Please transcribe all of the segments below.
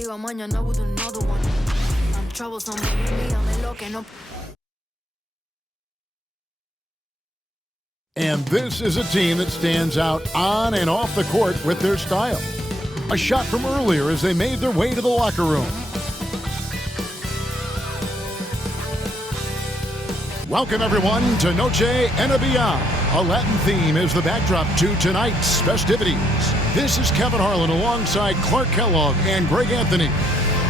arriba, mañana with another one. I'm troublesome, baby, míame lo que no. And this is a team that stands out on and off the court with their style. A shot from earlier as they made their way to the locker room. Welcome, everyone, to Noche NBA. A Latin theme is the backdrop to tonight's festivities. This is Kevin Harlan alongside Clark Kellogg and Greg Anthony.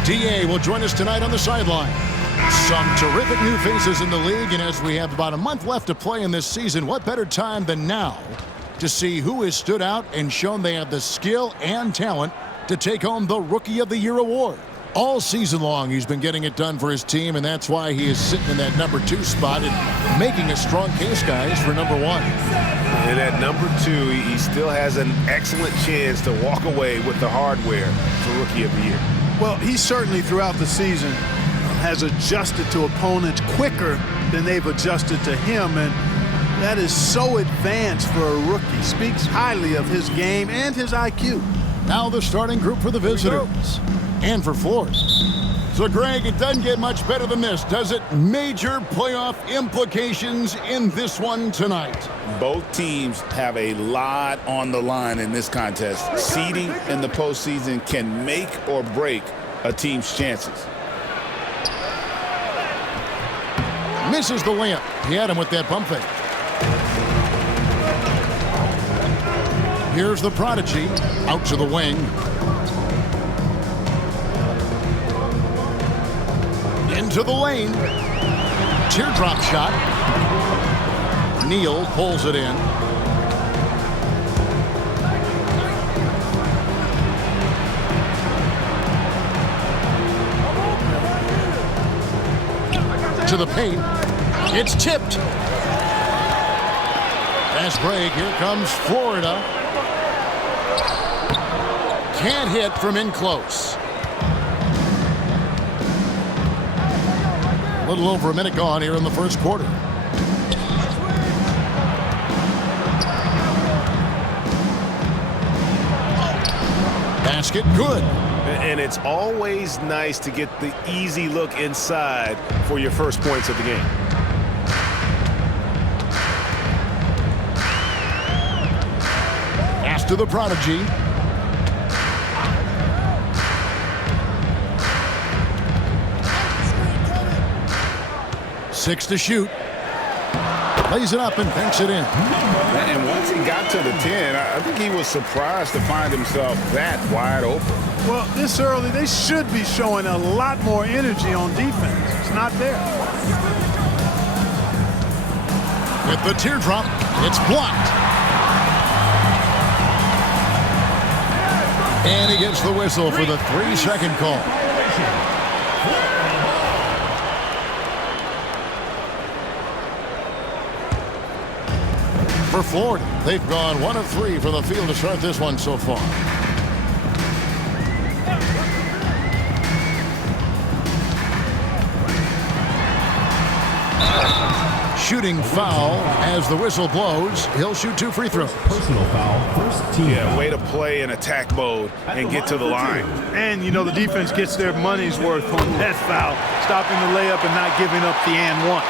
D.A. will join us tonight on the sideline. Some terrific new faces in the league, and as we have about a month left to play in this season, what better time than now to see who has stood out and shown they have the skill and talent to take home the Rookie of the Year award. All season long, he's been getting it done for his team, and that's why he is sitting in that number 2 spot and making a strong case, guys, for number 1. And at number 2, he still has an excellent chance to walk away with the hardware for Rookie of the Year. Well, he certainly throughout the season has adjusted to opponents quicker than they've adjusted to him, and that is so advanced for a rookie. Speaks highly of his game and his IQ. Now the starting group for the visitors. And for Florida. So, Greg, it doesn't get much better than this, does it? Major playoff implications in this one tonight. Both teams have a lot on the line in this contest. Seeding in the postseason can make or break a team's chances. Misses the layup. He had him with that pump fake. Here's the prodigy out to the wing. Into the lane. Teardrop shot. Neal pulls it in. To the paint. It's tipped. Fast break. Here comes Florida. Can't hit from in close. A little over a minute gone here in the first quarter. Basket good. And it's always nice to get the easy look inside for your first points of the game. Pass to the prodigy. Six to shoot. Lays it up and banks it in. And once he got to the 10, I think he was surprised to find himself that wide open. Well, this early, they should be showing a lot more energy on defense. It's not there. With the teardrop, it's blocked. And he gets the whistle for the 3-second call. For Florida, they've gone 1 of 3 from the field to start this one so far. Shooting foul as the whistle blows. He'll shoot 2 free throws. Personal foul, first team. Yeah, way to play in attack mode and get to the line. And, you know, the defense gets their money's worth on that foul, stopping the layup and not giving up the and one.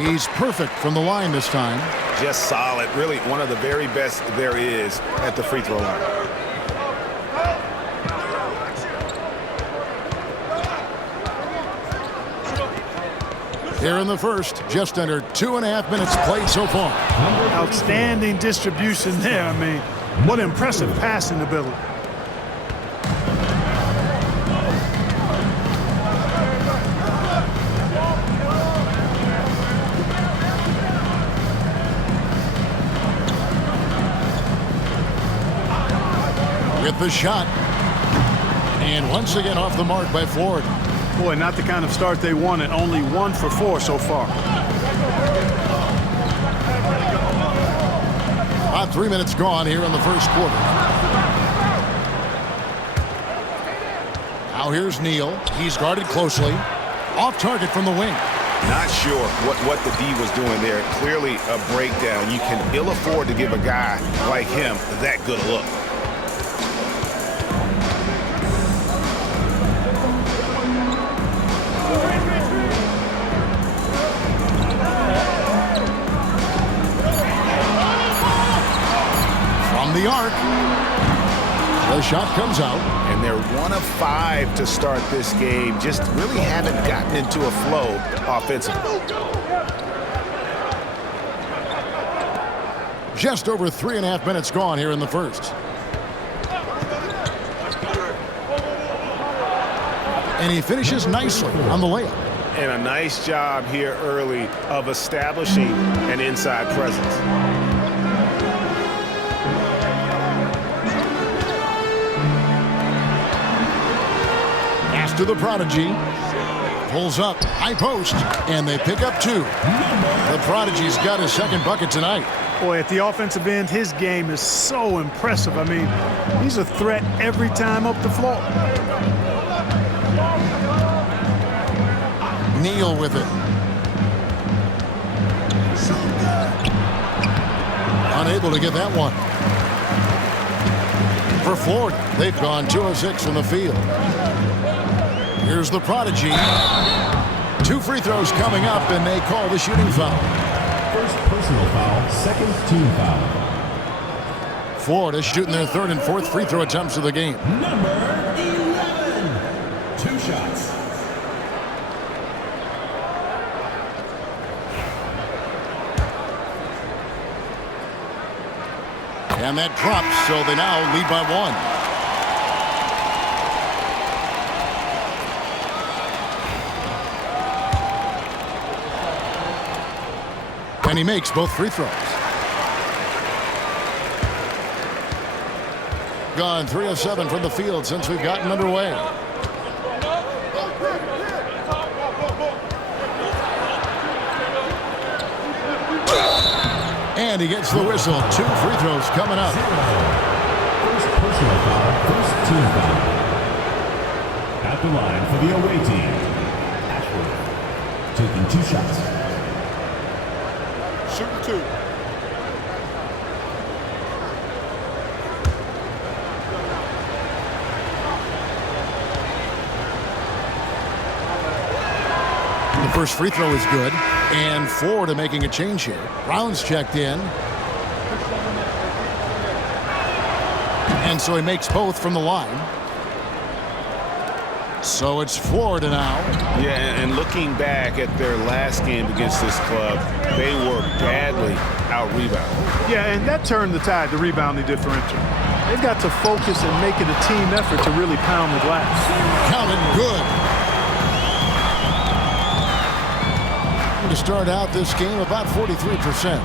He's perfect from the line this time. Just solid. Really one of the very best there is at the free throw line. Here in the first, just under 2.5 minutes played so far. Outstanding distribution there. I mean, what impressive passing ability. With the shot. And once again off the mark by Florida. Boy, not the kind of start they wanted. Only 1 for 4 so far. About 3 minutes gone here in the first quarter. Now here's Neal. He's guarded closely. Off target from the wing. Not sure what the D was doing there. Clearly a breakdown. You can ill afford to give a guy like him that good a look. From the arc. The shot comes out. And they're 1 of 5 to start this game. Just really haven't gotten into a flow offensively. Just over 3.5 minutes gone here in the first. And he finishes nicely on the layup. And a nice job here early of establishing an inside presence. To the prodigy, pulls up, high post, and they pick up 2. The prodigy's got his second bucket tonight. Boy, at the offensive end, his game is so impressive. I mean, he's a threat every time up the floor. Neal with it. Unable to get that one. For Florida, they've gone 2 of 6 from the field. Here's the prodigy. 2 free throws coming up, and they call the shooting foul. First personal foul, second team foul. Florida shooting their 3rd and 4th free throw attempts of the game. Number 11. 2 shots. And that drops, so they now lead by 1. And he makes both free throws. Gone 3 of 7 from the field since we've gotten underway. And he gets the whistle. 2 free throws coming up. First personal foul, first team foul. At the line for the away team, Ashworth taking 2 shots. Shooting 2. The first free throw is good. And Florida making a change here. Brown's checked in. And so he makes both from the line. So it's Florida now. Yeah, and looking back at their last game against this club, they were badly out-rebounded. Yeah, and that turned the tide, the rebounding differential. They've got to focus and make it a team effort to really pound the glass. Counted good. To start out this game, about 43%.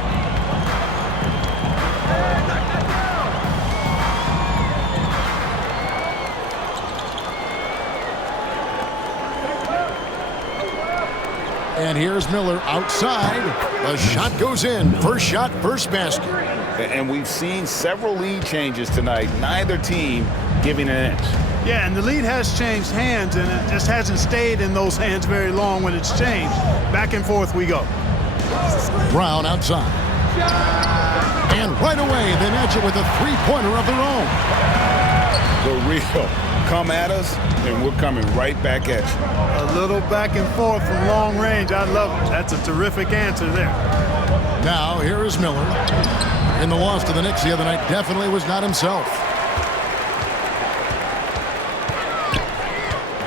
And here's Miller outside. The shot goes in. First shot, first basket. And we've seen several lead changes tonight. Neither team giving an inch. Yeah, and the lead has changed hands, and it just hasn't stayed in those hands very long when it's changed. Back and forth we go. Brown outside. And right away, they match it with a three-pointer of their own. The real come at us, and we're coming right back at you. A little back and forth from long range. I love it. That's a terrific answer there. Now, here is Miller. In the loss to the Knicks the other night, definitely was not himself.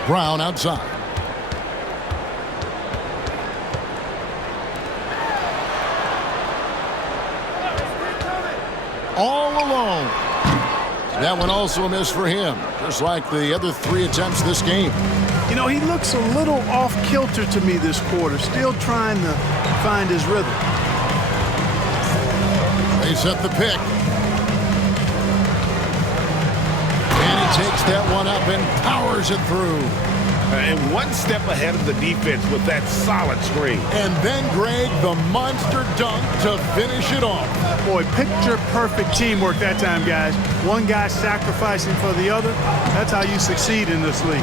Brown outside. All alone. That one also a miss for him, just like the other 3 attempts this game. You know, he looks a little off-kilter to me this quarter, still trying to find his rhythm. They set the pick. And he takes that one up and powers it through. And one step ahead of the defense with that solid screen. And then, Greg, the monster dunk to finish it off. Boy, picture-perfect teamwork that time, guys. One guy sacrificing for the other. That's how you succeed in this league.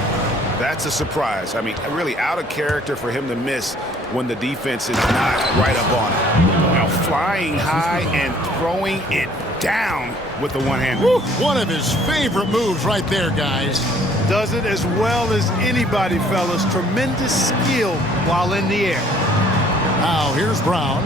That's a surprise. I mean, really out of character for him to miss when the defense is not right up on him. Now flying high and throwing it down with the one-hander. One of his favorite moves right there, guys. Does it as well as anybody, fellas. Tremendous skill while in the air. Now here's Brown.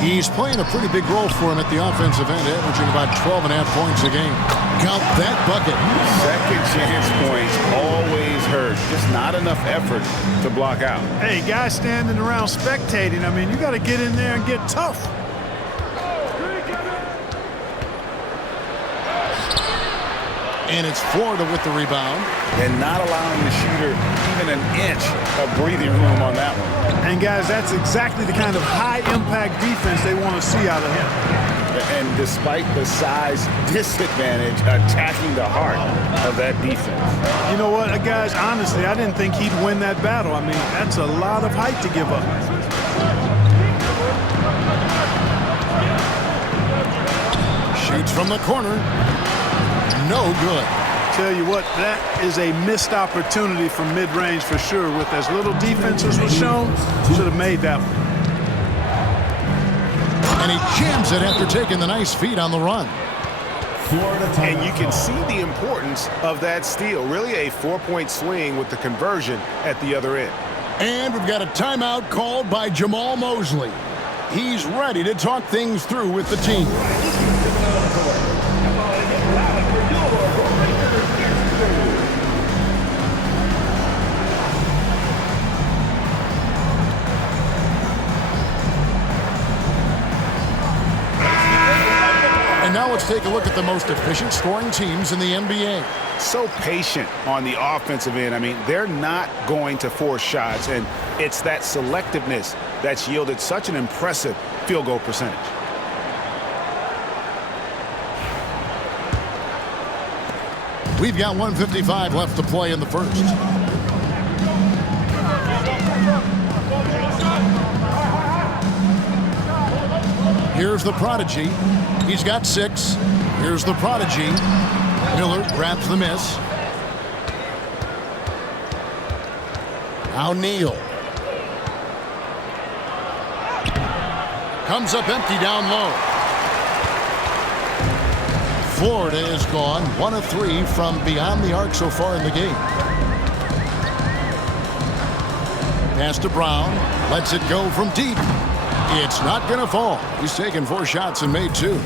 He's playing a pretty big role for him at the offensive end, averaging about 12.5 points a game. Count that bucket. Second chance points always hurt. Just not enough effort to block out. Hey, guys standing around spectating, I mean, you got to get in there and get tough. And it's Florida with the rebound. And not allowing the shooter even an inch of breathing room on that one. And, guys, that's exactly the kind of high-impact defense they want to see out of him. And despite the size disadvantage, attacking the heart of that defense. You know what, guys, honestly, I didn't think he'd win that battle. I mean, that's a lot of height to give up. Shoots from the corner. No good. Tell you what, that is a missed opportunity from mid-range for sure. With as little defense as was shown, should have made that one. And he jams it after taking the nice feed on the run. And you can see the importance of that steal. Really a 4-point swing with the conversion at the other end. And we've got a timeout called by Jamal Mosley. He's ready to talk things through with the team. And now let's take a look at the most efficient scoring teams in the NBA. So patient on the offensive end. I mean, they're not going to force shots, and it's that selectiveness that's yielded such an impressive field goal percentage. We've got 1:55 left to play in the first. Here's the prodigy. He's got 6. Here's the prodigy. Miller grabs the miss. Now Neal. Comes up empty down low. Florida is gone 1 of 3 from beyond the arc so far in the game. Pass to Brown. Lets it go from deep. It's not going to fall. He's taken 4 shots and made 2.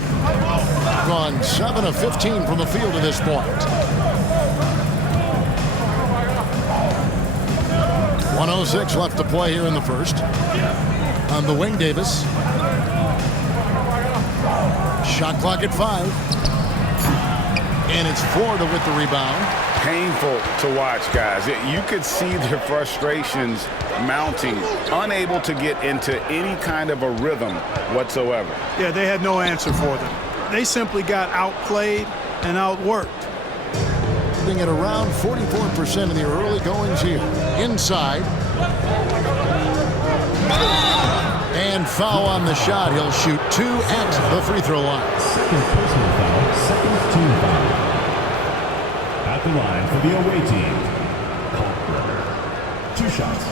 Gone 7 of 15 from the field at this point. 1:06 left to play here in the first. On the wing, Davis. Shot clock at 5. And it's Florida with the rebound. Painful to watch, guys. You could see their frustrations mounting, unable to get into any kind of a rhythm whatsoever. Yeah, they had no answer for them. They simply got outplayed and outworked. Being at around 44% in the early goings here. Inside. And foul on the shot. He'll shoot 2 at the free throw line. Second personal foul, second team foul. At the line for the away team, Kalkbrenner. 2 shots.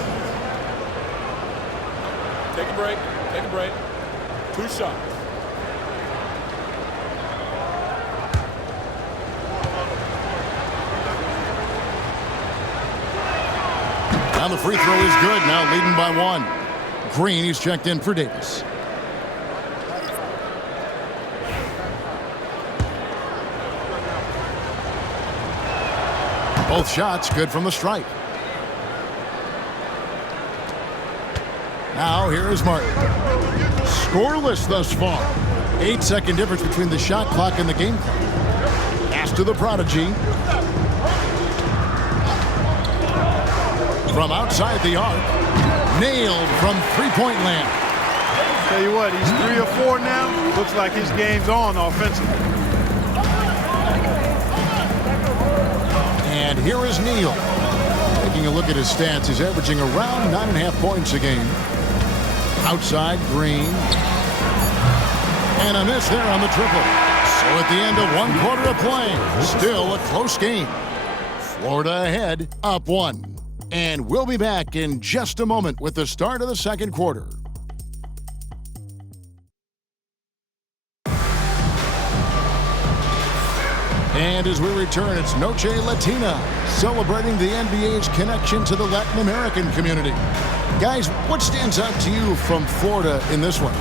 Take a break. Take a break. 2 shots. Now the free throw is good. Now leading by 1. Green, he's checked in for Davis. Both shots good from the stripe. Now here is Martin. Scoreless thus far. 8-second difference between the shot clock and the game clock. Pass to the prodigy. From outside the arc. Nailed from three-point land. Tell you what, he's 3 or 4 now. Looks like his game's on offensively. And here is Neal. Taking a look at his stats, he's averaging around 9.5 points a game. Outside, Green. And a miss there on the triple. So at the end of 1 quarter of play, still a close game. Florida ahead, up 1. And we'll be back in just a moment with the start of the second quarter. And as we return, it's Noche Latina, celebrating the NBA's connection to the Latin American community. Guys, what stands out to you from Florida in this one?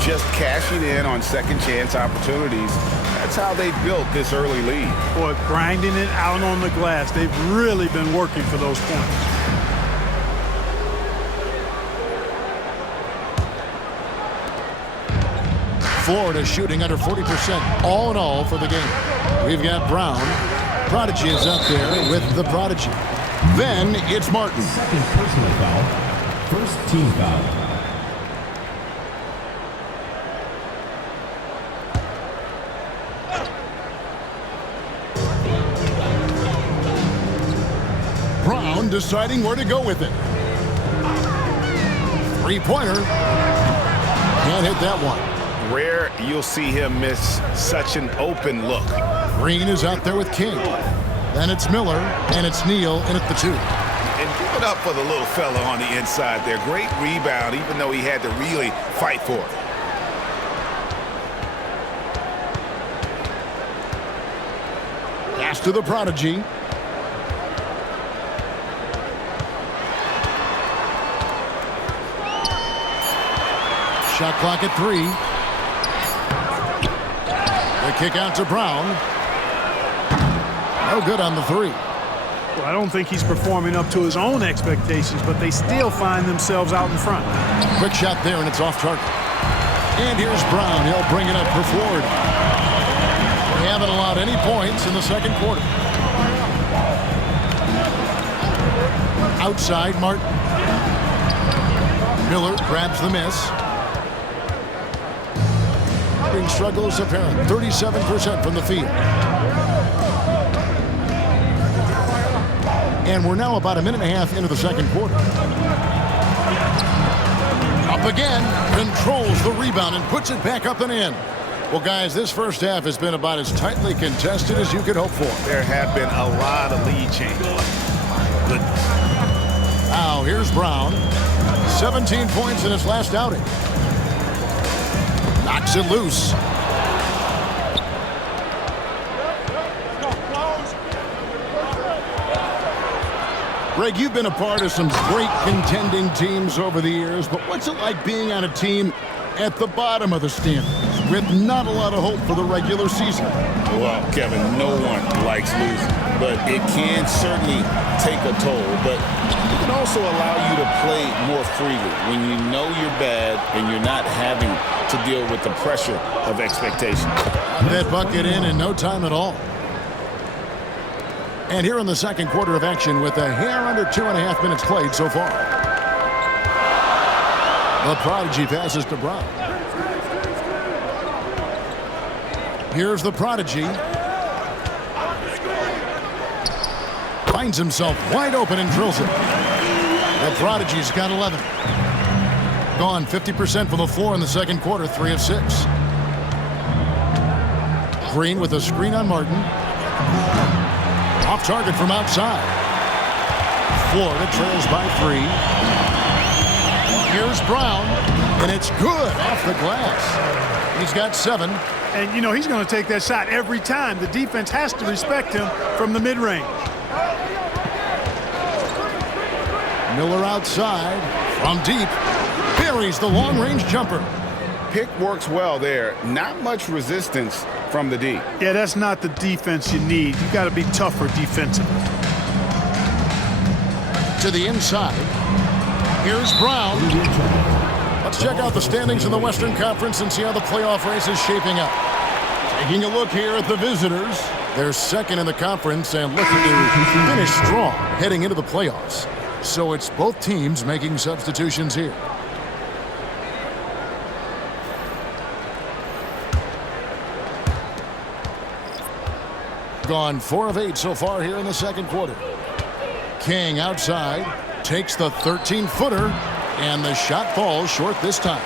Just cashing in on second chance opportunities. That's how they built this early lead. Boy, grinding it out on the glass. They've really been working for those points. Florida shooting under 40% all in all for the game. We've got Brown. Prodigy is up there with the Prodigy. Then it's Martin. Second personal foul. First team foul. Brown deciding where to go with it. Three-pointer. Can't hit that one. Rare you'll see him miss such an open look. Green is out there with King. Then it's Miller, and it's Neal in at the 2. And give it up for the little fella on the inside there. Great rebound, even though he had to really fight for it. Pass to the Prodigy. Shot clock at 3. The kick out to Brown. No good on the 3. Well, I don't think he's performing up to his own expectations, but they still find themselves out in front. Quick shot there, and it's off target. And here's Brown. He'll bring it up for Ford. They haven't allowed any points in the second quarter. Outside, Martin. Miller grabs the miss. Struggle is apparent. 37% from the field. And we're now about a minute and a half into the second quarter. Up again, controls the rebound and puts it back up and in. Well, guys, this first half has been about as tightly contested as you could hope for. There have been a lot of lead changes. Goodness. Now, here's Brown. 17 points in his last outing. Knocks it loose. Greg, you've been a part of some great contending teams over the years, but what's it like being on a team at the bottom of the standings with not a lot of hope for the regular season? Well, Kevin, no one likes losing, but it can certainly take a toll. But it can also allow you to play more freely when you know you're bad and you're not having to deal with the pressure of expectation. That bucket in no time at all. And here in the second quarter of action with a hair under 2.5 minutes played so far. The Prodigy passes to Brown. Here's the Prodigy. Finds himself wide open and drills it. The Prodigy's got 11. Gone 50% from the floor in the second quarter, 3 of 6. Green with a screen on Martin. Off target from outside. Florida trails by 3. Here's Brown, and it's good off the glass. He's got 7. And, you know, he's going to take that shot every time. The defense has to respect him from the mid-range. Miller outside from deep. Buries the long-range jumper. Pick works well there. Not much resistance from the D. Yeah, that's not the defense you need. You got to be tougher defensively. To the inside. Here's Brown. Let's check out the standings in the Western Conference and see how the playoff race is shaping up. Taking a look here at the visitors. They're second in the conference and looking to finish strong heading into the playoffs. So it's both teams making substitutions here. Gone 4 of 8 so far here in the second quarter. King outside, takes the 13-footer, and the shot falls short this time.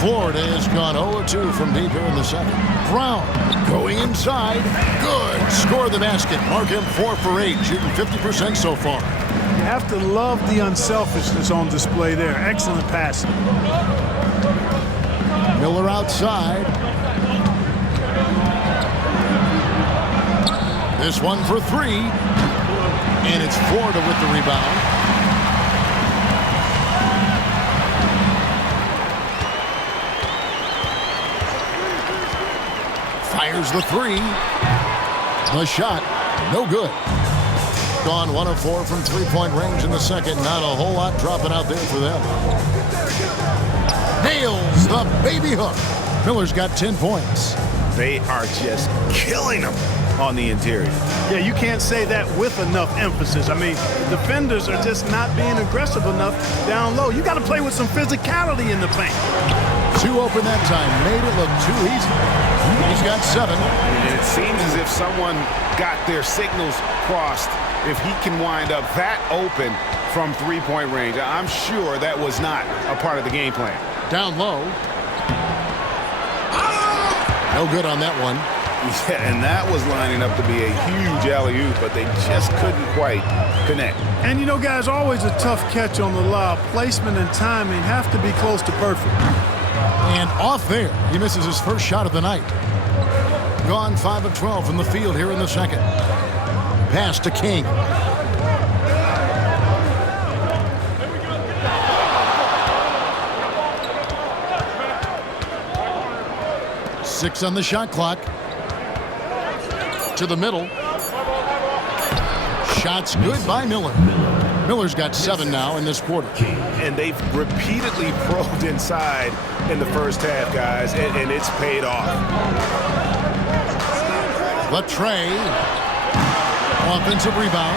Florida has gone 0-2 from deep here in the second. Brown going inside. Good. Score the basket. Mark him 4 for 8, shooting 50% so far. You have to love the unselfishness on display there. Excellent passing. Miller outside. This one for 3. And it's Florida with the rebound. Fires the 3. The shot, no good. Gone 1 of 4 from three-point range in the second. Not a whole lot dropping out there for them. Nails the baby hook. Miller's got 10 points. They are just killing them on the interior. Yeah, you can't say that with enough emphasis. I mean, defenders are just not being aggressive enough down low. You got to play with some physicality in the paint. 2 open that time. Made it look too easy. He's got 7. And it seems as if someone got their signals crossed. If he can wind up that open from three-point range, I'm sure that was not a part of the game plan. Down low. No good on that one. Yeah, and that was lining up to be a huge alley-oop, but they just couldn't quite connect. And, you know, guys, always a tough catch on the lob. Placement and timing have to be close to perfect. And off there, he misses his first shot of the night. Gone 5 of 12 from the field here in the second. Pass to King. Six on the shot clock. To the middle. Shots good by Miller. Miller's got 7 now in this quarter. And they've repeatedly probed inside in the first half, guys, and it's paid off. Latrey. Offensive rebound.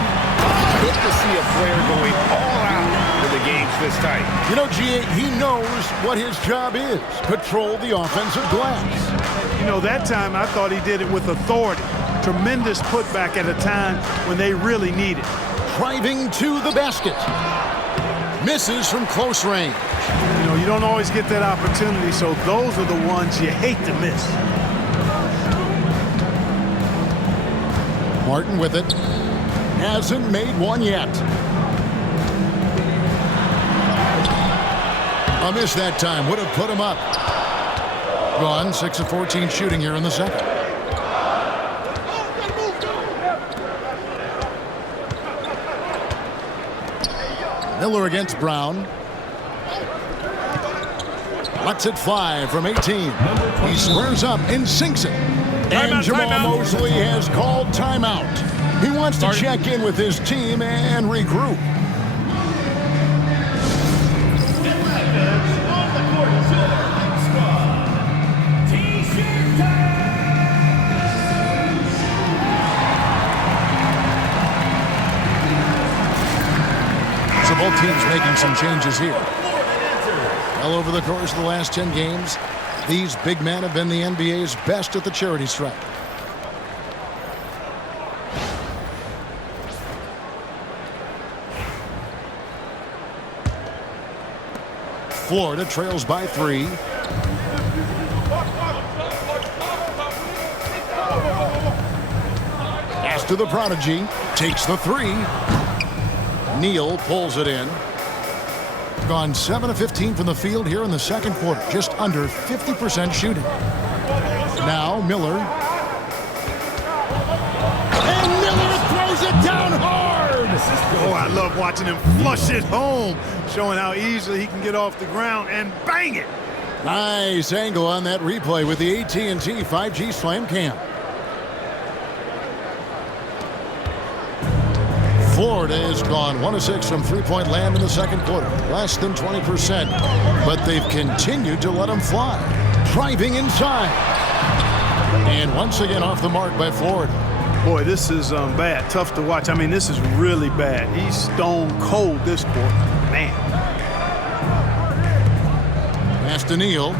Good to see a player going all out when the game's this tight. You know, G.A., he knows what his job is. Control the offensive glass. You know, that time I thought he did it with authority. Tremendous putback at a time when they really need it. Driving to the basket. Misses from close range. You know, you don't always get that opportunity, so those are the ones you hate to miss. Martin with it. Hasn't made one yet. A miss that time. Would have put him up. Gone 6 of 14 shooting here in the second. Miller against Brown. Lets it fly from 18. He squares up and sinks it. And Jamal Mosley has called timeout. He wants to check in with his team and regroup. So both teams making some changes here. Well, over the course of the last 10 games, these big men have been the NBA's best at the charity stripe. Florida trails by 3. Pass to the prodigy. Takes the 3. Neal pulls it in. Gone 7 of 15 from the field here in the second quarter. Just under 50% shooting. Now Miller. And Miller throws it down hard. Oh, I love watching him flush it home, showing how easily he can get off the ground and bang it. Nice angle on that replay with the AT&T 5G Slam Cam. Florida has gone 1 of 6 from three-point land in the second quarter. Less than 20%, but they've continued to let them fly. Driving inside. And once again off the mark by Florida. Boy, this is bad. Tough to watch. I mean, this is really bad. He's stone cold this quarter. Man. Pass to Neal.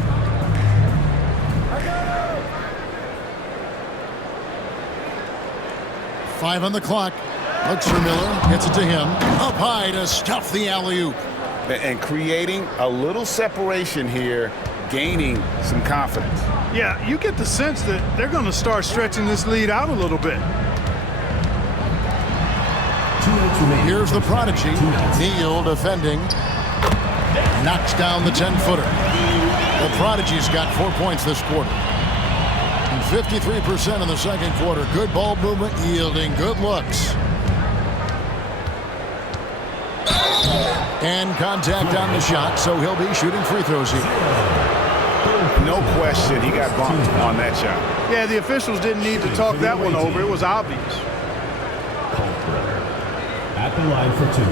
Five on the clock. Looks for Miller. Gets it to him. Up high to stuff the alley-oop. And creating a little separation here, gaining some confidence. Yeah, you get the sense that they're going to start stretching this lead out a little bit. Here's the prodigy. Neal defending. Knocks down the 10-footer. The prodigy's got 4 points this quarter. 53% in the second quarter. Good ball movement, yielding good looks. And contact on the shot, so he'll be shooting free throws here. No question he got bumped on that shot. Yeah, the officials didn't need to talk that one over. It was obvious. At the line for 2.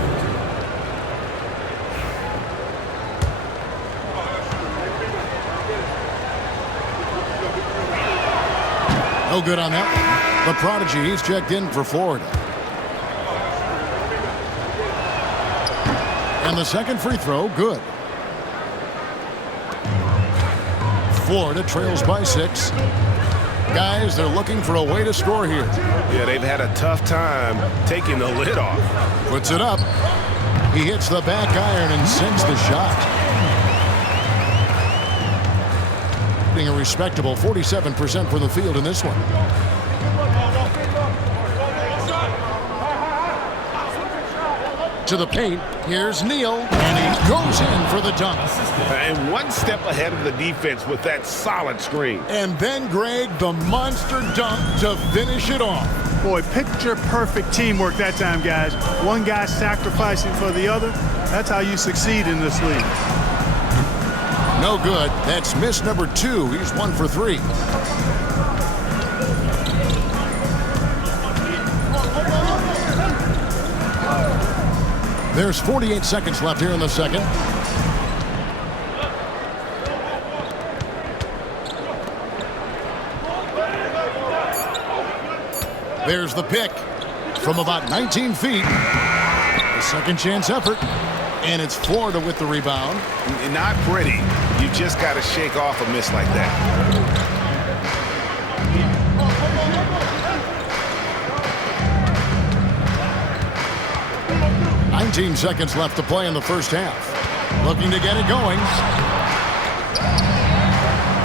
No good on that. The prodigy, he's checked in for Florida. And the second free throw, good. Florida trails by 6. Guys, they're looking for a way to score here. Yeah, they've had a tough time taking the lid off. Puts it up. He hits the back iron and sinks the shot. Being a respectable 47% from the field in this one. To the paint, here's Neal, and he goes in for the dunk. And one step ahead of the defense with that solid screen. And then, Greg, the monster dunk to finish it off. Boy, picture-perfect teamwork that time, guys. One guy sacrificing for the other. That's how you succeed in this league. No good. That's miss number 2. He's 1 for 3. There's 48 seconds left here in the second. There's the pick from about 19 feet. The second chance effort. And it's Florida with the rebound. Not pretty. You just got to shake off a miss like that. 19 seconds left to play in the first half. Looking to get it going.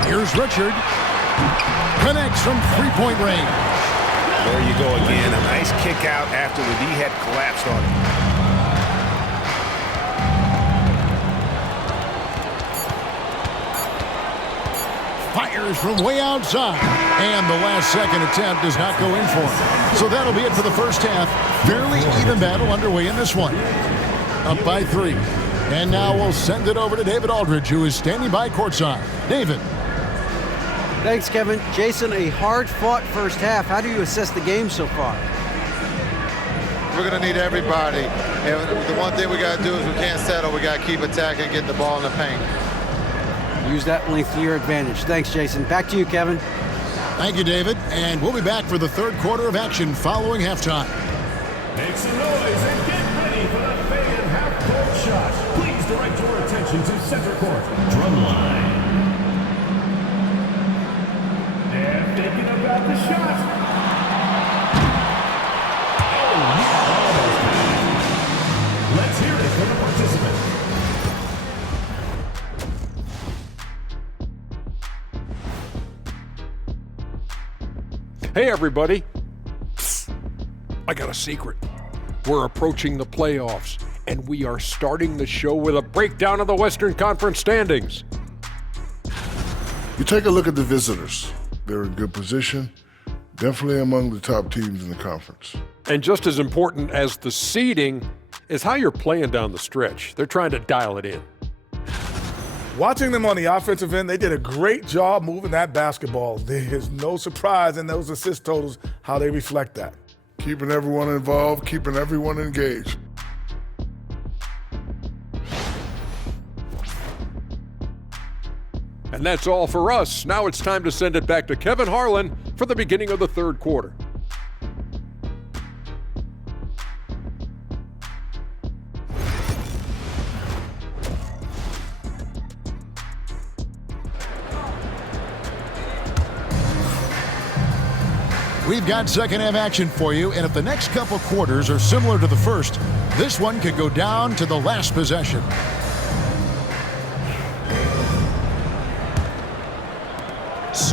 Here's Richard. Connects from three-point range. There you go again. A nice kick out after the D had collapsed on him. Fires from way outside. And the last second attempt does not go in for him. So that'll be it for the first half. Fairly even battle underway in this one. Up by 3. And now we'll send it over to David Aldridge, who is standing by courtside. David. Thanks, Kevin. Jason, a hard-fought first half. How do you assess the game so far? We're going to need everybody. And the one thing we got to do is we can't settle. We got to keep attacking, getting the ball in the paint. Use that length to your advantage. Thanks, Jason. Back to you, Kevin. Thank you, David. And we'll be back for the third quarter of action following halftime. Make some noise and get ready for the fan half-court shot. Please direct your attention to center court. Drum line. They're thinking about the shot. Oh, yeah, almost. Let's hear it from the participant. Hey, everybody. I got a secret. We're approaching the playoffs, and we are starting the show with a breakdown of the Western Conference standings. You take a look at the visitors. They're in good position, definitely among the top teams in the conference. And just as important as the seeding is how you're playing down the stretch. They're trying to dial it in. Watching them on the offensive end, they did a great job moving that basketball. There's no surprise in those assist totals how they reflect that. Keeping everyone involved, keeping everyone engaged. And that's all for us. Now it's time to send it back to Kevin Harlan for the beginning of the third quarter. We've got second half action for you, and if the next couple quarters are similar to the first, this one could go down to the last possession.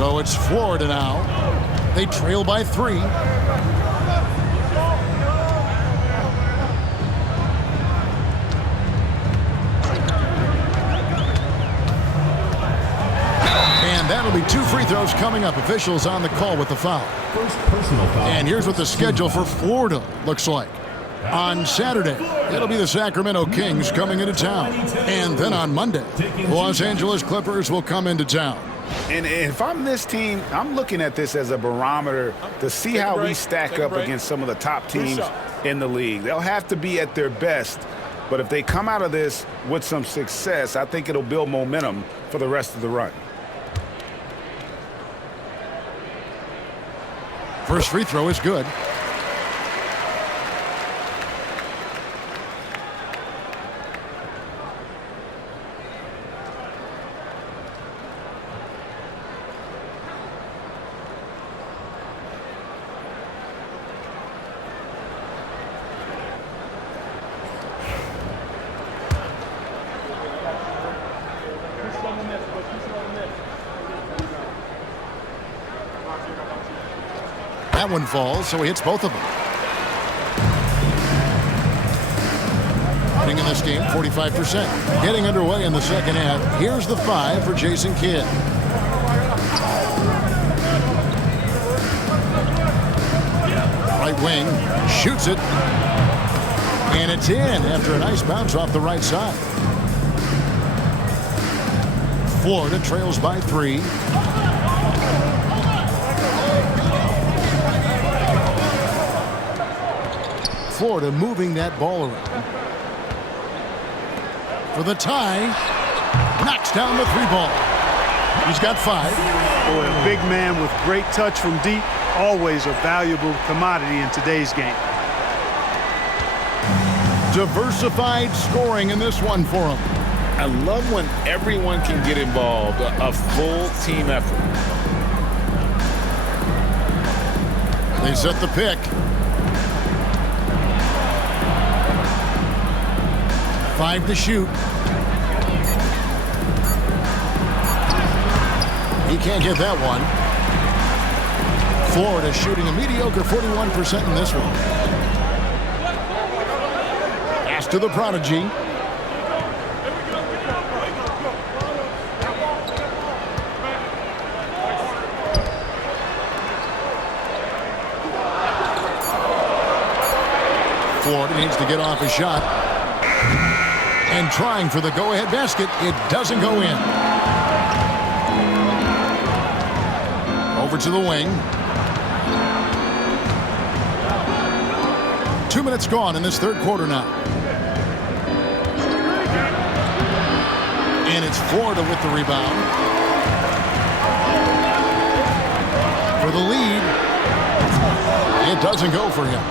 So it's Florida now. They trail by 3. And that'll be 2 free throws coming up. Officials on the call with the foul. First personal foul. And here's what the schedule for Florida looks like. On Saturday, it'll be the Sacramento Kings coming into town. And then on Monday, the Los Angeles Clippers will come into town. And if I'm this team, I'm looking at this as a barometer to see how we stack up against some of the top teams in the league. They'll have to be at their best. But if they come out of this with some success, I think it'll build momentum for the rest of the run. First free throw is good. That one falls, so he hits both of them. Winning in this game, 45%. Getting underway in the second half. Here's the 5 for Jason Kidd. Right wing, shoots it. And it's in after a nice bounce off the right side. Florida trails by 3. Florida moving that ball around. For the tie, knocks down the 3 ball. He's got 5. Boy, a big man with great touch from deep, always a valuable commodity in today's game. Diversified scoring in this one for him. I love when everyone can get involved, a full team effort. They set the pick. 5 to shoot. He can't get that one. Florida shooting a mediocre 41% in this one. Pass to the prodigy. Florida needs to get off a shot. And trying for the go-ahead basket. It doesn't go in. Over to the wing. 2 minutes gone in this third quarter now. And it's Florida with the rebound. For the lead. It doesn't go for him.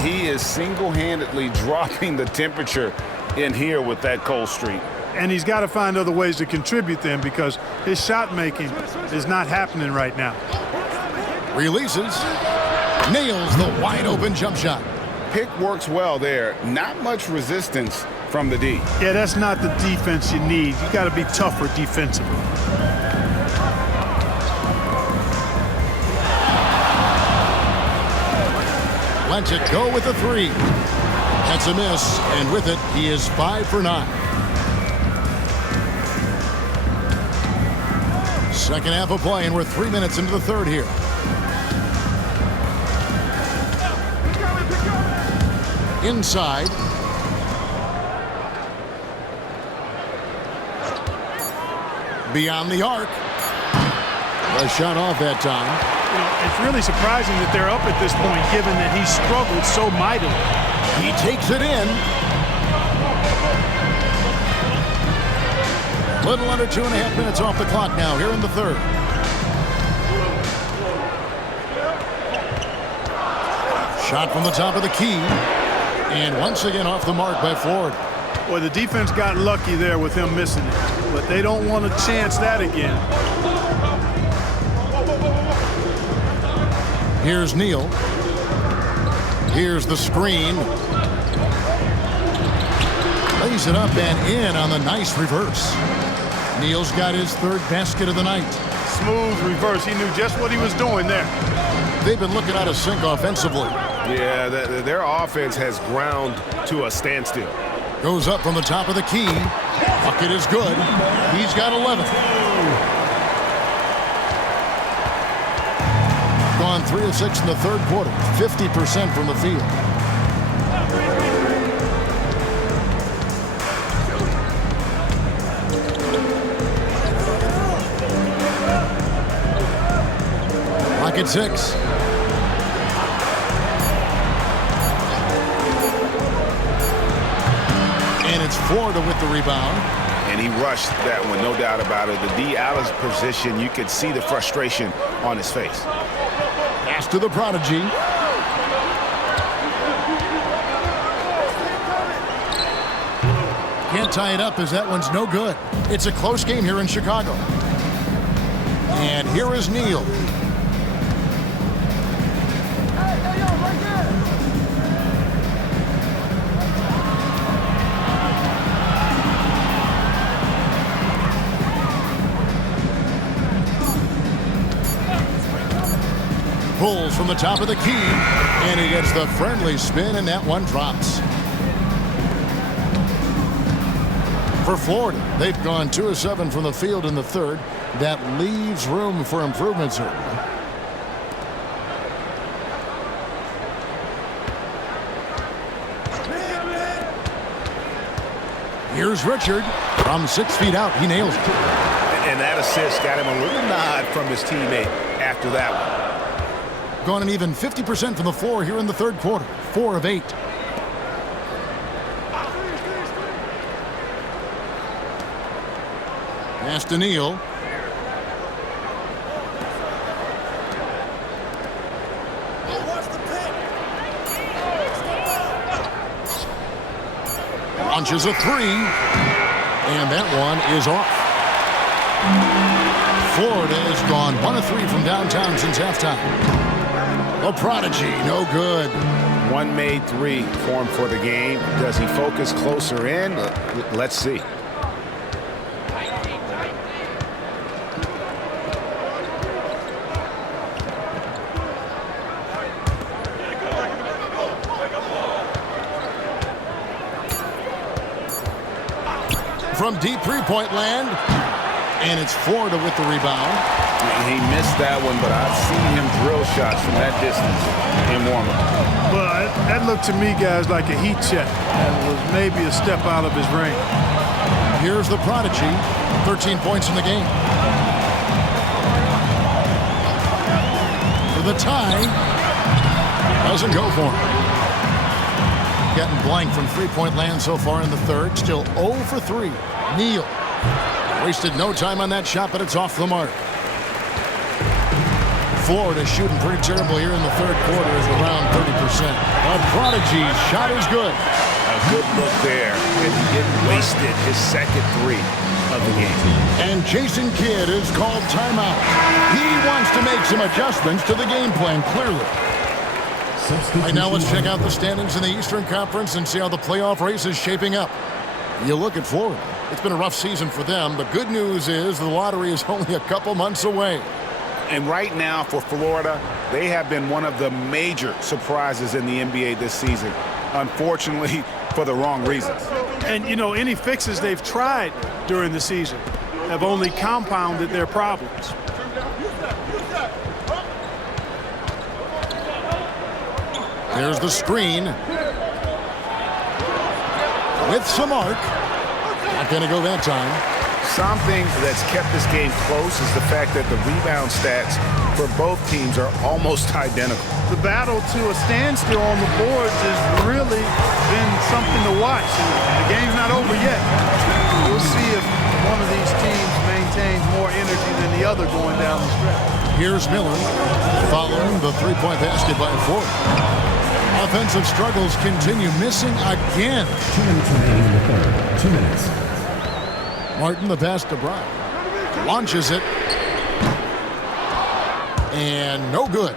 He is single-handedly dropping the temperature in here with that cold streak. And he's got to find other ways to contribute then, because his shot making is not happening right now. Releases. Nails the wide open jump shot. Pick works well there. Not much resistance from the D. Yeah, that's not the defense you need. You got to be tougher defensively. Lets it go with the 3. That's a miss, and with it, he is 5 for 9. Second half of play, and we're 3 minutes into the third here. Inside. Beyond the arc. A shot off that time. You know, it's really surprising that they're up at this point, given that he struggled so mightily. He takes it in. Little under 2.5 minutes off the clock now here in the third. Shot from the top of the key. And once again off the mark by Florida. Boy, the defense got lucky there with him missing it. But they don't want to chance that again. Here's Neal. Here's the screen. Lays it up and in on the nice reverse. Neal's got his third basket of the night. smooth reverse. He knew just what he was doing there. They've been looking out of sync offensively. Yeah, their offense has ground to a standstill. Goes up from the top of the key. Bucket is good. He's got 11. Gone 3 of 6 in the third quarter. 50% from the field. At 6. And it's Florida with the rebound. And he rushed that one, no doubt about it. The D out of position, you could see the frustration on his face. Pass to the prodigy. Can't tie it up as that one's no good. It's a close game here in Chicago. And here is Neal. Pulls from the top of the key, and he gets the friendly spin, and that one drops. For Florida, they've gone 2 of 7 from the field in the third. That leaves room for improvement, certainly. Here's Richard from 6 feet out. He nails it. And that assist got him a little nod from his teammate after that one. Gone an even 50% from the floor here in the third quarter. 4 of 8. Pass to Neal. Launches a 3. And that one is off. Florida has gone 1 of 3 from downtown since halftime. A prodigy, no good. One made 3 for him for the game. Does he focus closer in? Let's see. From deep three-point land, and it's Florida with the rebound. He missed that one, but I've seen him drill shots from that distance in warm-up. Well, that looked to me, guys, like a heat check. And was maybe a step out of his range. Here's the prodigy, 13 points in the game. For the tie, doesn't go for him. Getting blank from three-point land so far in the third. Still 0 for 3. Neal wasted no time on that shot, but it's off the mark. Florida shooting pretty terrible here in the third quarter, is around 30%. The prodigy's shot is good. A good look there, and he didn't waste it. His second 3 of the game. And Jason Kidd is called timeout. He wants to make some adjustments to the game plan, clearly. Right now, let's check out the standings in the Eastern Conference and see how the playoff race is shaping up. You look at Florida. It's been a rough season for them, but good news is the lottery is only a couple months away. And right now for Florida, they have been one of the major surprises in the NBA this season. Unfortunately, for the wrong reasons. And, you know, any fixes they've tried during the season have only compounded their problems. There's the screen. With some arc. Not going to go that time. Something that's kept this game close is the fact that the rebound stats for both teams are almost identical. The battle to a standstill on the boards has really been something to watch. The game's not over yet. We'll see if one of these teams maintains more energy than the other going down the stretch. Here's Miller following the three-point basket by Florida. Offensive struggles continue, missing again. 2 minutes remaining in the third. 2 minutes. Martin, the pass to Bryant. Launches it. And no good.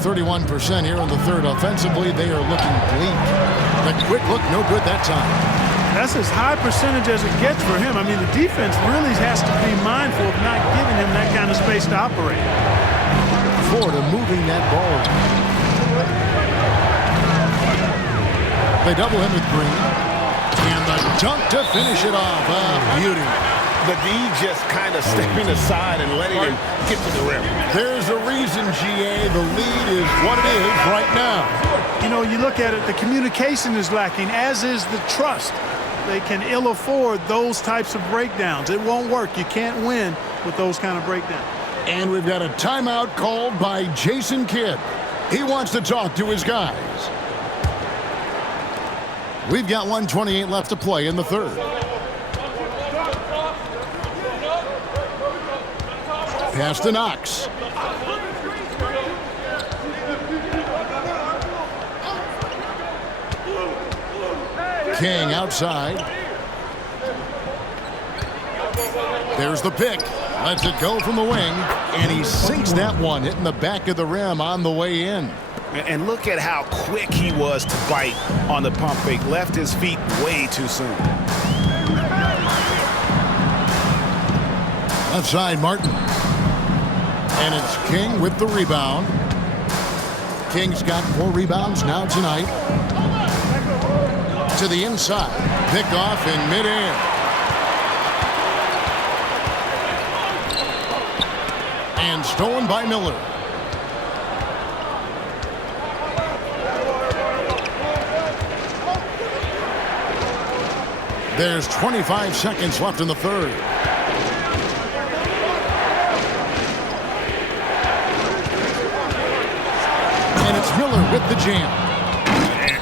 31% here in the third. Offensively, they are looking bleak. The quick look, no good that time. That's as high percentage as it gets for him. I mean, the defense really has to be mindful of not giving him that kind of space to operate. Florida moving that ball. They double him with Green. And the dunk to finish it off. Beauty. The D just kind of stepping aside and letting him get to the rim. There's a reason, GA, the lead is what it is right now. You know, you look at it, the communication is lacking, as is the trust. They can ill afford those types of breakdowns. It won't work. You can't win with those kind of breakdowns. And we've got a timeout called by Jason Kidd. He wants to talk to his guys. We've got 1:28 left to play in the third. Pass to Knox. King outside. There's the pick. Lets it go from the wing. And he sinks that one, hitting the back of the rim on the way in. And look at how quick he was to bite on the pump fake. Left his feet way too soon. Left side, Martin. And it's King with the rebound. King's got 4 rebounds now tonight. To the inside. Pick off in midair. And stolen by Miller. There's 25 seconds left in the third. And it's Miller with the jam.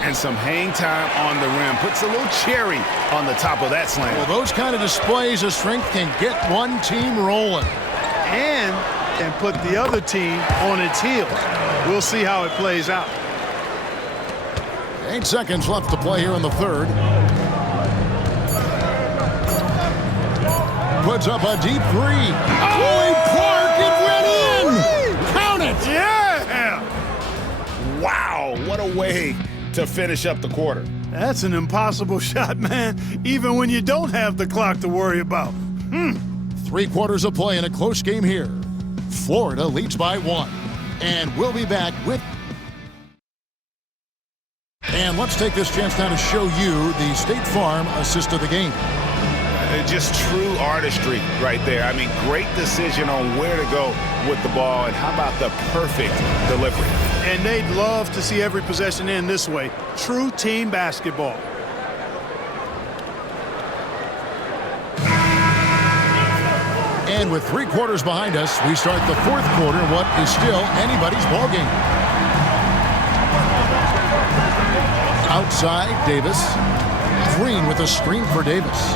And some hang time on the rim. Puts a little cherry on the top of that slam. Well, those kind of displays of strength can get one team rolling. And put the other team on its heels. We'll see how it plays out. 8 seconds left to play here in the third. Puts up a deep 3. Oh, Clark, it went in! Count it! Yeah! Wow, what a way to finish up the quarter. That's an impossible shot, man, even when you don't have the clock to worry about. 3 quarters of play in a close game here. Florida leads by 1. And we'll be back with... And let's take this chance now to show you the State Farm assist of the game. Just true artistry right there. I mean, great decision on where to go with the ball, and how about the perfect delivery? And they'd love to see every possession end this way. True team basketball. And with 3 quarters behind us, we start the 4th quarter in what is still anybody's ball game. Outside, Davis. Green with a screen for Davis.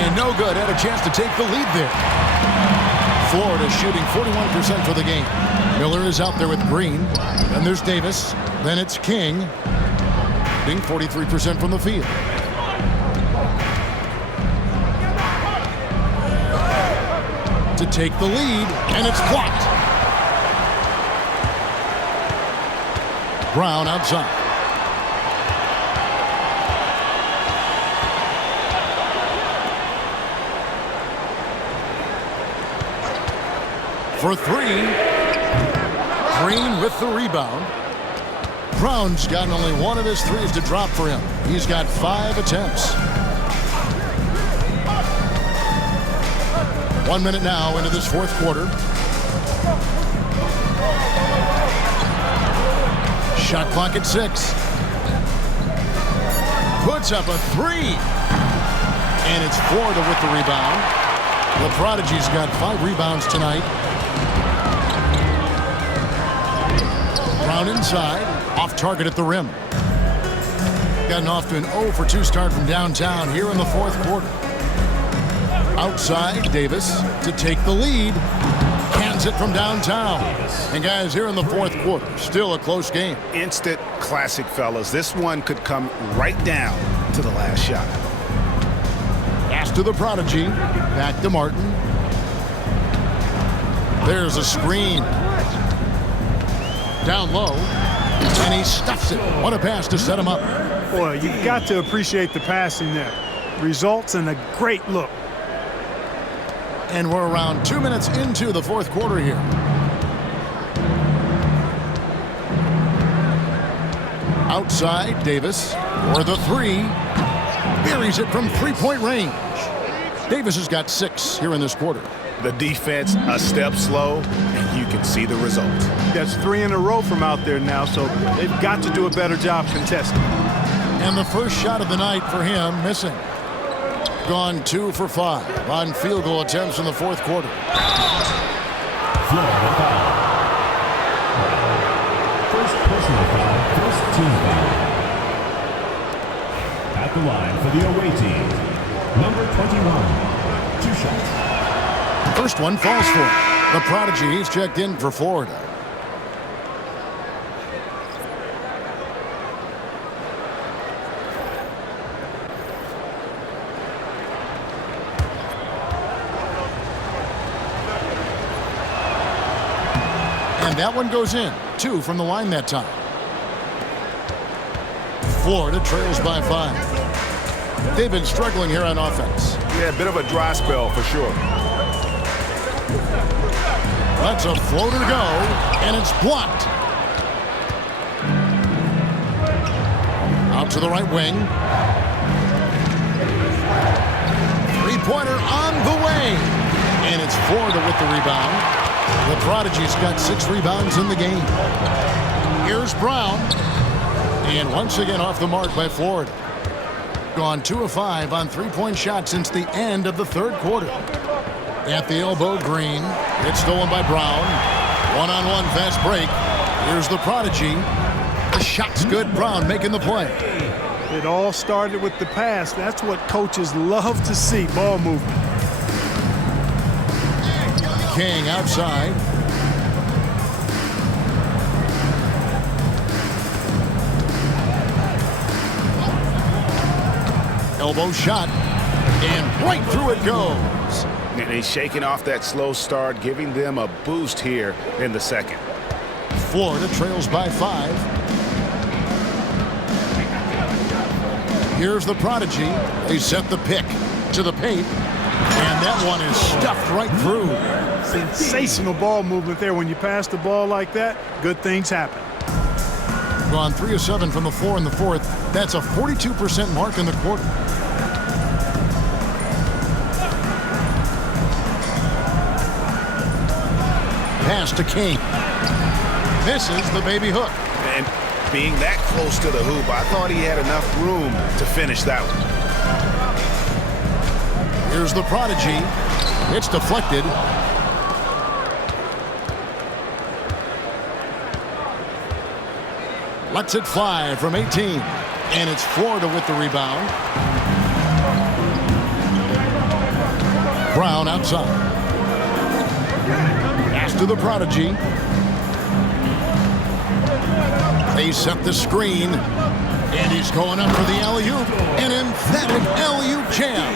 And no good. Had a chance to take the lead there. Florida shooting 41% for the game. Miller is out there with Green. Then there's Davis. Then it's King. Shooting 43% from the field. To take the lead, and it's blocked. Brown outside. For 3. Green with the rebound. Brown's gotten only 1 of his 3s to drop for him. He's got 5 attempts. 1 minute now into this 4th quarter. Shot clock at 6. Puts up a 3. And it's Florida with the rebound. The Prodigy's got 5 rebounds tonight. Brown inside, off target at the rim. Gotten off to an 0 for 2 start from downtown here in the 4th quarter. Outside, Davis to take the lead. Cans it from downtown. And guys, here in the 4th quarter, still a close game. Instant classic, fellas. This one could come right down to the last shot. Pass to the Prodigy. Back to Martin. There's a screen. Down low. And he stuffs it. What a pass to set him up. Boy, you've got to appreciate the passing there. Results in a great look. And we're around 2 minutes into the fourth quarter here. Outside, Davis for the three. Buries it from three-point range. Davis has got 6 here in this quarter. The defense a step slow, and you can see the result. That's 3 in a row from out there now, so they've got to do a better job contesting. And the first shot of the night for him missing. Gone 2 for 5 on field goal attempts in the fourth quarter. Florida foul. First personal foul, first team foul. At the line for the away team, number 21, 2 shots. First one falls for him. The prodigy, he's checked in for Florida. And that one goes in. 2 from the line that time. Florida trails by 5. They've been struggling here on offense. Yeah, a bit of a dry spell for sure. That's a floater to go, and it's blocked. Out to the right wing. Three-pointer on the way. And it's Florida with the rebound. The Prodigy's got 6 rebounds in the game. Here's Brown. And once again off the mark by Florida. Gone 2 of 5 on three-point shots since the end of the third quarter. At the elbow, Green. It's stolen by Brown. One-on-one fast break. Here's the Prodigy. The shot's good. Brown making the play. It all started with the pass. That's what coaches love to see, ball movement. King outside. Elbow shot. And right through it goes. And he's shaking off that slow start, giving them a boost here in the second. Florida trails by 5. Here's the Prodigy. They set the pick to the paint. And that one is stuffed right through. Sensational ball movement there. When you pass the ball like that, good things happen. Gone 3 of 7 from the floor in the fourth. That's a 42% mark in the quarter. Pass to King. Misses the baby hook. And being that close to the hoop, I thought he had enough room to finish that one. Here's the Prodigy. It's deflected. Lets it fly from 18. And it's Florida with the rebound. Brown outside. Pass to the Prodigy. They set the screen. And he's going up for the alley-oop. An emphatic alley-oop jam.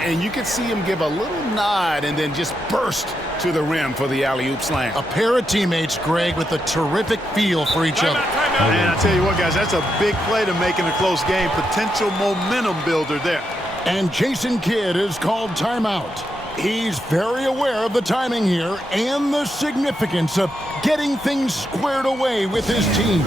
And you could see him give a little nod and then just burst to the rim for the alley-oop slam. A pair of teammates, Greg, with a terrific feel for each other. And I tell you what, guys, that's a big play to make in a close game. Potential momentum builder there. And Jason Kidd is called timeout. He's very aware of the timing here and the significance of getting things squared away with his team.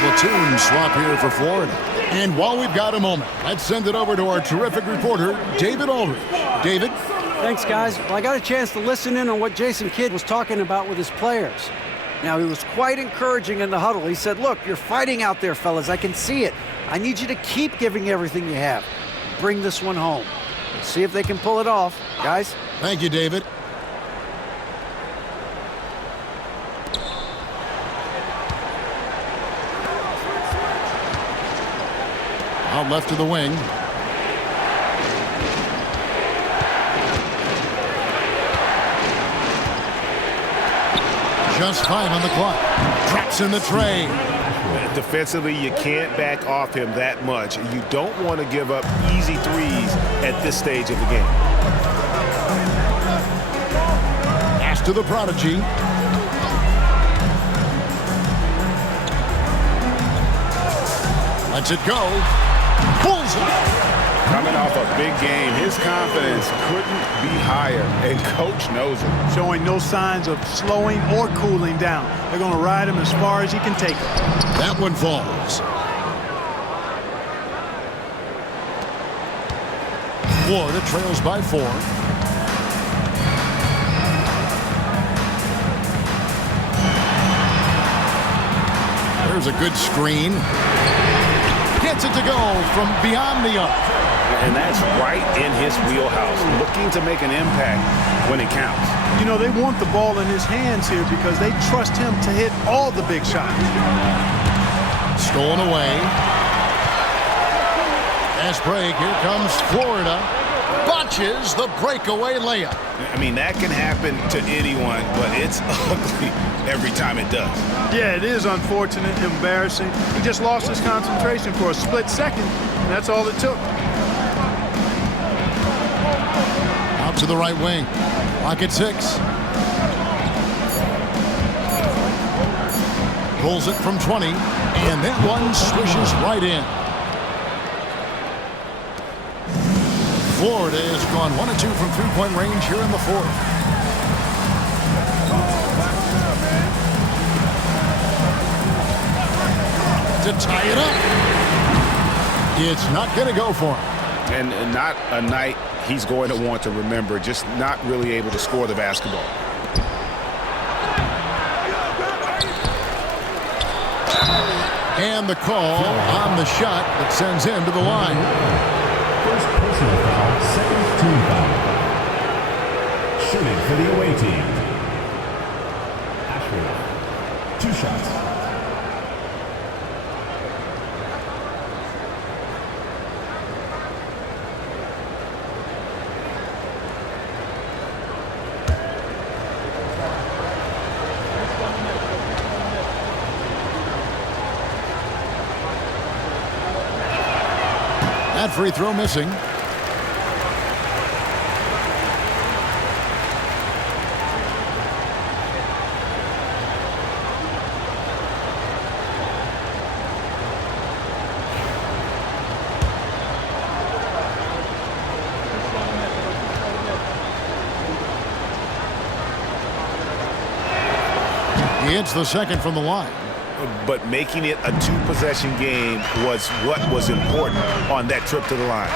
platoon swap here for Florida. And while we've got a moment, let's send it over to our terrific reporter, David Aldridge. David? Thanks, guys. Well, I got a chance to listen in on what Jason Kidd was talking about with his players. Now, he was quite encouraging in the huddle. He said, look, you're fighting out there, fellas. I can see it. I need you to keep giving everything you have. Bring this one home. Let's see if they can pull it off. Guys? Thank you, David. Out left to the wing. Just 5 on the clock. Drops in the tray. Defensively, you can't back off him that much. You don't want to give up easy threes at this stage of the game. Pass to the prodigy. Lets it go. Bullseye. Coming off a big game, his confidence couldn't be higher, and coach knows it. Showing no signs of slowing or cooling down. They're going to ride him as far as he can take him. That one falls. Florida trails by 4. There's a good screen. Gets it to go from beyond the arc. And that's right in his wheelhouse, looking to make an impact when it counts. You know, they want the ball in his hands here because they trust him to hit all the big shots. Stolen away. Fast break. Here comes Florida. Botches the breakaway layup. I mean, that can happen to anyone, but it's ugly every time it does. Yeah, it is unfortunate, embarrassing. He just lost his concentration for a split second, and that's all it took. Out to the right wing. Clock at 6. Pulls it from 20, and that one swishes right in. Florida has gone 1 of 2 from three-point range here in the 4th. To tie it up. It's not going to go for him. And not a night he's going to want to remember, just not really able to score the basketball. And the call on the shot that sends him to the line. First personal foul, second team foul. Shooting for the away team. Ashford, 2 shots. That free throw missing. He hits the second from the line. But making it a 2-possession game was what was important on that trip to the line.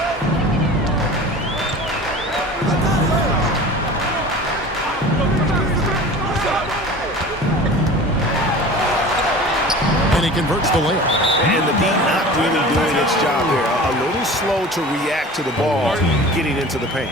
And he converts the layup. And the D not really doing its job there. A little slow to react to the ball getting into the paint.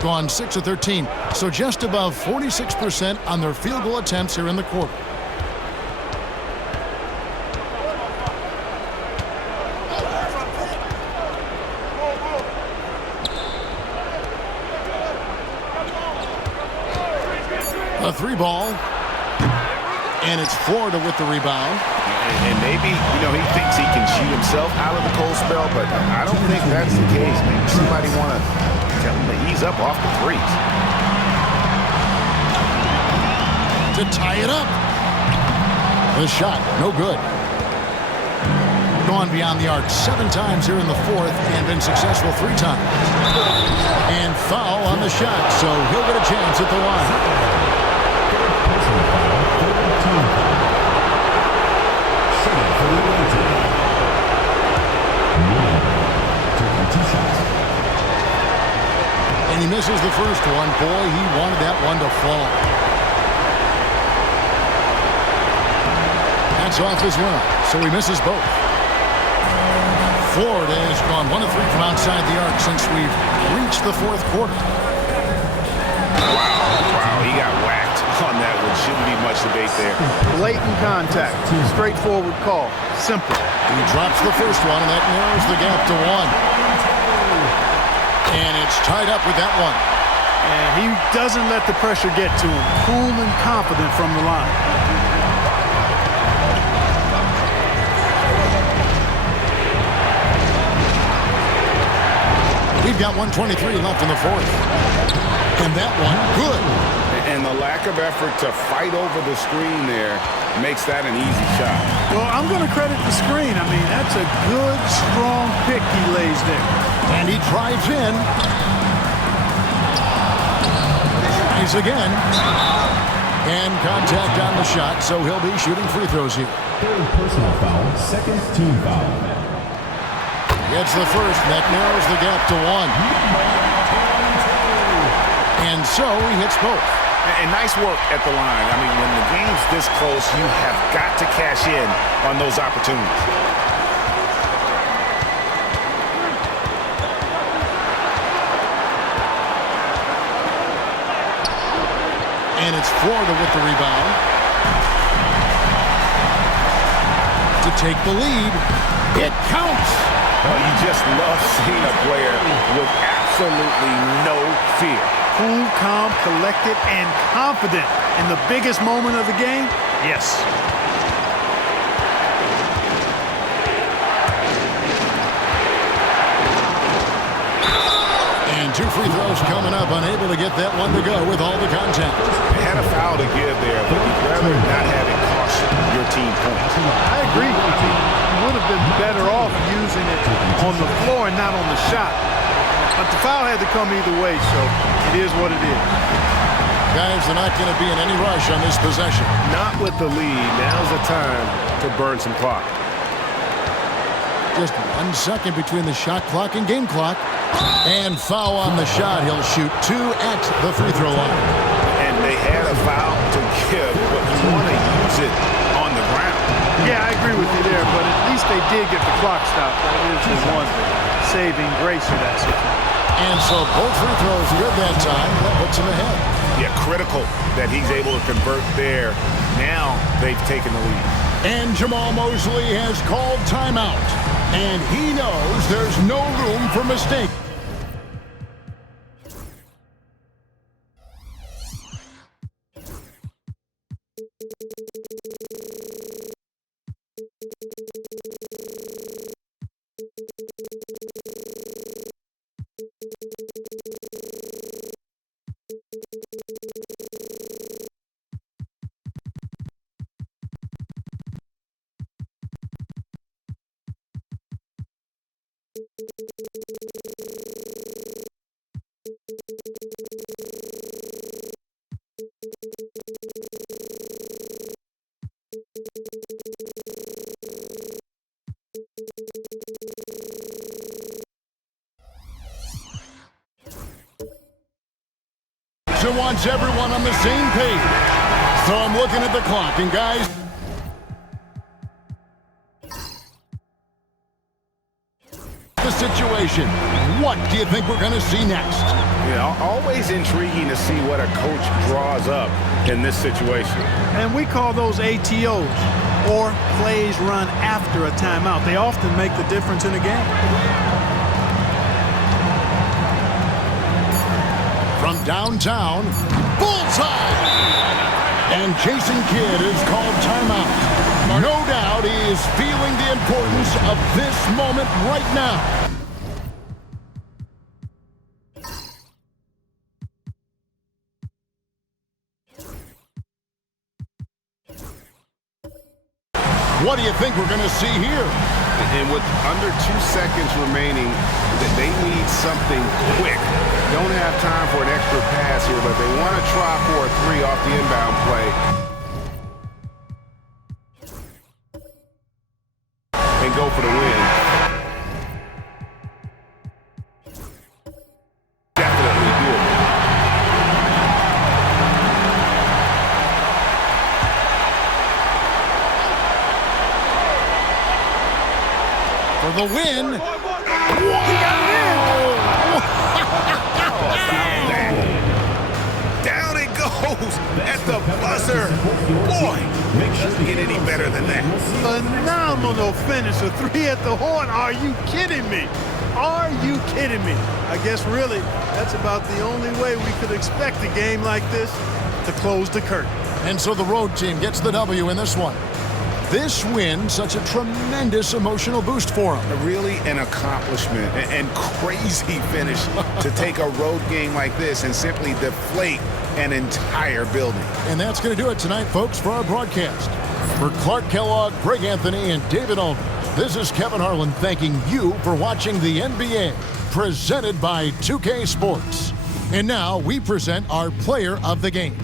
Gone 6 of 13, so just above 46% on their field goal attempts here in the quarter. The 3 ball. And it's Florida with the rebound. And maybe, he thinks he can shoot himself out of the cold spell, but I don't think that's the case. Maybe somebody want to tell him to ease up off the threes. To tie it up. The shot, no good. Gone beyond the arc 7 times here in the 4th and been successful 3 times. And foul on the shot, so he'll get a chance at the line. And he misses the first one. Boy, he wanted that one to fall. That's off as well, so he misses both. Florida has gone 1 of 3 from outside the arc since we've reached the 4th quarter. Wow, he got whacked on that one. Shouldn't be much debate there. Blatant contact. Straightforward call. Simple. He drops the first one, and that narrows the gap to 1. And it's tied up with that one. And he doesn't let the pressure get to him. Cool and confident from the line. We've got 1:23 left in the 4th. And that one, good. And the lack of effort to fight over the screen there makes that an easy shot. Well, I'm going to credit the screen. I mean, that's a good, strong pick he lays there. And he drives in. Tries again. And contact on the shot, so he'll be shooting free throws here. 3rd personal foul, 2nd team foul. Gets the first, that narrows the gap to 1. And so he hits both. And nice work at the line. I mean, when the game's this close, you have got to cash in on those opportunities. And it's Florida with the rebound. To take the lead. It counts. Well, you just love seeing a player with absolutely no fear. Cool, calm, collected, and confident in the biggest moment of the game? Yes. And 2 free throws coming up, unable to get that one to go with all the contact. They had a foul to give there, but you'd rather not have it cost your team points. I agree. You would have been better off using it on the floor and not on the shot. But the foul had to come either way, so it is what it is. Guys, they're not going to be in any rush on this possession. Not with the lead. Now's the time to burn some clock. Just 1 second between the shot clock and game clock. And foul on the shot. He'll shoot 2 at the free throw line. And they had a foul to give, but you want to use it on the ground. Yeah, I agree with you there, but at least they did get the clock stopped. That is the one saving grace of that situation. And so both free throws good that time. That puts him ahead. Yeah, critical that he's able to convert there. Now they've taken the lead. And Jamal Mosley has called timeout. And he knows there's no room for mistake. So wants everyone on the same page. So I'm looking at the clock, and guys, the situation. What do you think we're going to see next? Yeah, always intriguing to see what a coach draws up in this situation. And we call those ATOs, or plays run after a timeout. They often make the difference in a game. From from downtown. Bullseye! And Jason Kidd is called timeout. No doubt he is feeling the importance of this moment right now. What do you think we're going to see here? And with under 2 seconds remaining, they need something quick. Don't have time for an extra pass here, but they want to try for a 3 off the inbound play. And go for the win. Definitely doable. For the win. Down it goes at the buzzer. Boy, doesn't get any better than that. Phenomenal finish. A 3 at the horn. Are you kidding me? Are you kidding me? I guess really that's about the only way we could expect a game like this to close the curtain. And so the road team gets the W in this one. This win, such a tremendous emotional boost for them. Really an accomplishment and crazy finish to take a road game like this and simply deflate an entire building. And that's going to do it tonight, folks, for our broadcast. For Clark Kellogg, Greg Anthony, and David Ulmer, this is Kevin Harlan thanking you for watching the NBA, presented by 2K Sports. And now we present our player of the game.